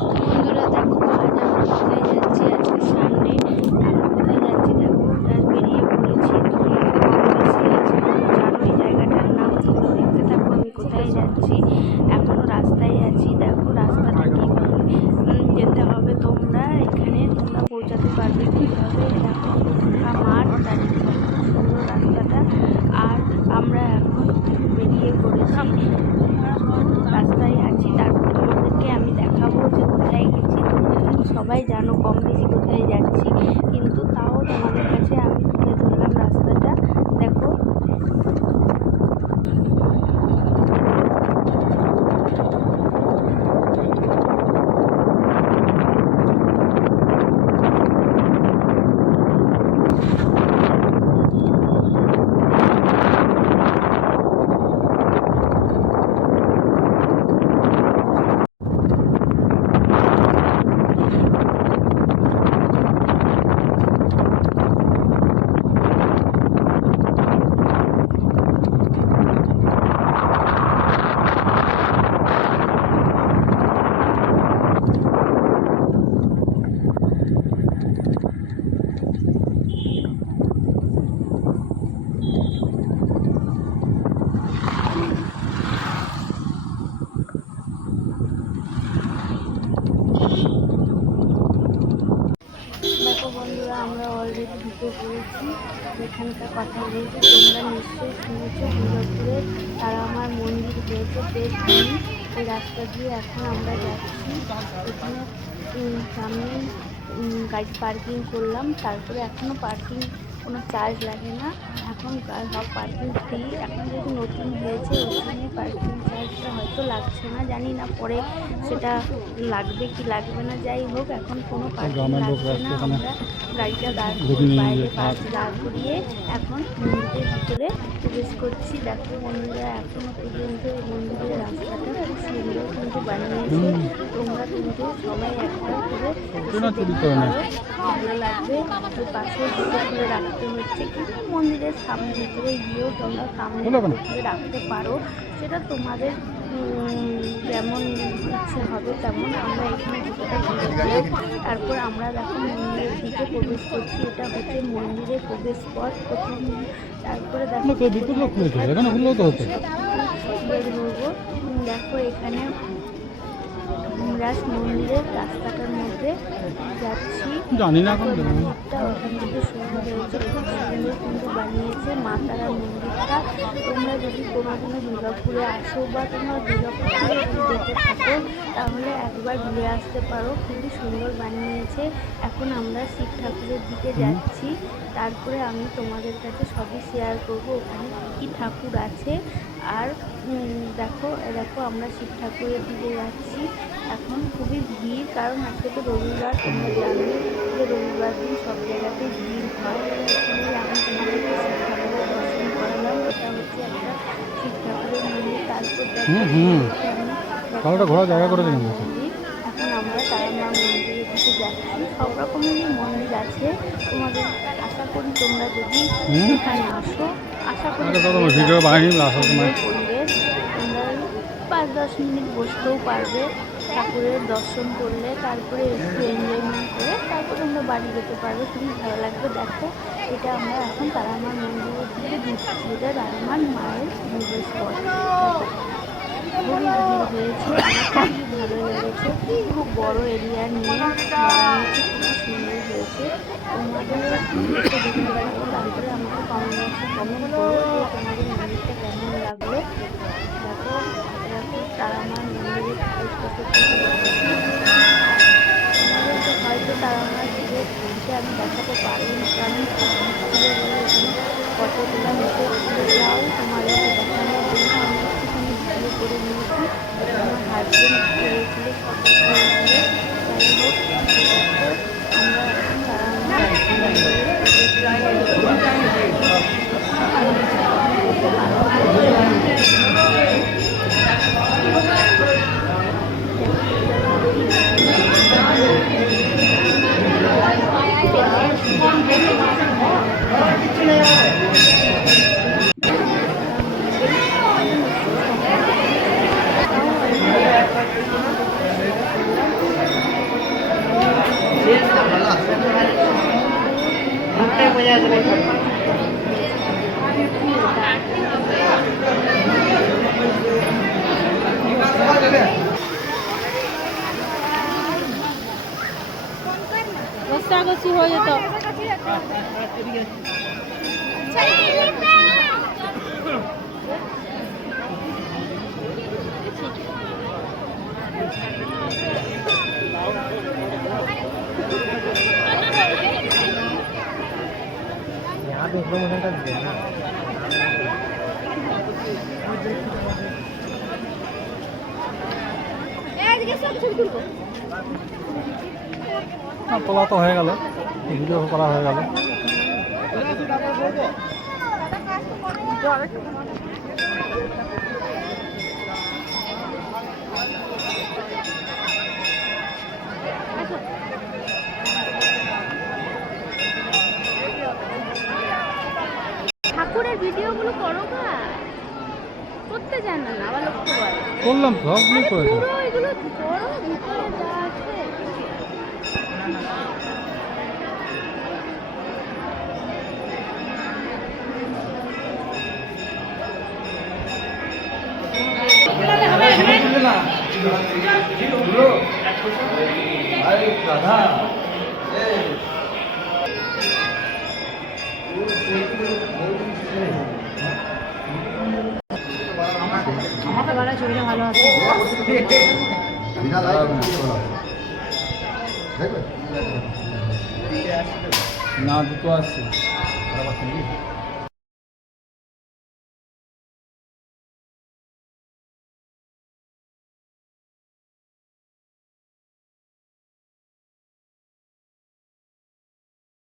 বন্ধুরা দেখো, আজ আমরা কোথায় যাচ্ছি? আজকে সানডে। আমরা কোথায় যাচ্ছি দেখো, জাস্ট বেরিয়ে পড়েছি। তোমরা তো কম বেশি আজকে জানোই জায়গাটার নাম। তোমরা দেখতে থাকো আমি কোথায় যাচ্ছি। এখনো রাস্তায় আছি। দেখো রাস্তাটা কীভাবে যেতে হবে, তোমরা এখানে তোমরা পৌঁছাতে পারবে কীভাবে। দেখো ফাঁকা মাঠ, চারিদিকে খুব সুন্দর রাস্তাটা। আর আমরা এখন বেরিয়ে পড়েছি, রাস্তায় আছি। তারপর তোমাদেরকে আমি দেখাবো যে কোথায় গেছি। তোমরা কিন্তু সবাই জানো কম বেশি কোথায় যাচ্ছি, কিন্তু তাও তোমাদের কাছে আমি তুলে ধরলাম রাস্তাটা। দেখো দেখো বন্ধুরা, আমরা অলরেডি ঢুকে পড়েছি। এখানকার কথা বলছি, তোমরা নিশ্চয়ই শুনেছো দুর্গাপুরে তারা আমার মন্দির হয়েছে বেশ দিন। এই রাস্তা দিয়ে এখন আমরা যাচ্ছি। এখানে সামনে গাড়ি পার্কিং করলাম, তারপরে এখনও পার্কিং কোনো চার্জ লাগে না, এখন সব পার্কিং ফ্রি। এখন যেহেতু নতুন হয়েছে ওই জন্য পার্কিং চার্জটা হয়তো লাগছে না, জানি না পরে সেটা লাগবে কি লাগবে না। যাই হোক, এখন কোনো পার্কিং লাগছে না। আমরা গাড়িটা বাইরে দাঁড় করিয়ে এখন মন্দিরের ভিতরে প্রবেশ করছি। দেখো বন্ধুরা, এখনো পর্যন্ত এই মন্দিরের রাস্তাটা খুব সুন্দর কিন্তু বানিয়েছে। তোমরা কিন্তু সবাই একবার করে ভালো লাগবে। ওই পাশে জুতো খুলে রাখতে হচ্ছে, কিন্তু মন্দিরের সামনে ভিতরে গিয়েও তোমরা সামনে খুলে রাখতে পারো, সেটা তোমাদের যেমন ইচ্ছে হবে তেমন। আমরা এখানে জুতোটা খুলে দিই, তারপর আমরা দেখো মন্দিরের দিকে প্রবেশ করছি। এটা হচ্ছে মন্দিরের প্রবেশ পথ প্রথম। তারপরে দেখো দেখো এখানে মন্দিরের রাস্তাটার মধ্যে যাচ্ছি, জানি না মন্দিরটা ওখান থেকে শুরু হয়েছে। খুব সুন্দর কিন্তু বানিয়েছে মা তারার মন্দিরটা। তোমরা যদি কোনোদিনও দুর্গাপুরে আসো বা তোমরা দুর্গাপুর থেকে যদি দেখে থাকো তাহলে একবার ঘুরে আসতে পারো, খুবই সুন্দর বানিয়েছে। এখন আমরা শিব ঠাকুরের দিকে যাচ্ছি, তারপরে আমি তোমাদের কাছে সবই শেয়ার করবো ওখানে কী ঠাকুর আছে। আর দেখো দেখো আমরা শিব ঠাকুরের দিকে যাচ্ছি। এখন খুবই ভিড়, কারণ আজকে তো রবিবার। তোমরা জানো যে রবিবার দিন সব জায়গাতেই ভিড় হয়। এখানে আমি তোমাদেরকে শিব ঠাকুরের দর্শন করালাম। এটা হচ্ছে একটা শিব ঠাকুরের মন্দির। তারপর এখন আমরা তারামা মন্দিরের দিকে যাচ্ছি। সব রকমেরই মন্দির আছে তোমাদের। আশা করি তোমরা যদি এখানে আসো, আশা করি পরিবেশ, তোমরা 5-10 মিনিট বসতেও পারবে ঠাকুরের দর্শন করলে। তারপরে একটু এনজয়মেন্ট করে তারপরে তোমরা বাড়ি যেতে পারবে, খুবই ভালো লাগবে। দেখো এটা আমরা এখন তারামার মন্দিরের দিকে দিচ্ছি। এটা তারামার মায়ের নির্দেশ পথ। খুবই ভিড় হয়েছে, আমার খুবই ভালো লেগেছে। খুব বড় এরিয়া নিয়ে বানিয়েছে, খুবই সুন্দর হয়েছে। তোমাদের দেখতে পারো, তারপরে আমাকে কমেন্ট বক্সে কমেন্ট করো যে তোমাদের মন্দিরটা কেমন লাগলো। দেখো দেখো তারামার মন্দিরের তোমাদেরকে হয়তো তারামার দিকে আমি দেখাতে পারিনি, কারণ খুব ছিল বলে এখানে কতগুলো নিচে যাও তোমাদেরকে দেখানোর জন্য আমি একটুখানি ভিডিও করে নিয়েছি। আমার হাজবেন্ড করেছিল, সব হয়েছিল। যাই হোক, দেখো আমরা এখন তারামার কষাকষি হয়ে যেত। यहाँ पे प्रमोशन का दिया ना তোলা তো হয়ে গেল, ভিডিও করা হয়ে গেল। ঠাকুরের ভিডিওগুলো করো না, করতে জানো না আবার লক্ষ্য করে করলাম তো, আপনি করেছেন। পুরো এগুলো করো, ভিতরে যা আছে। ছবিটা ভালো আছে। না দুটো আসছে।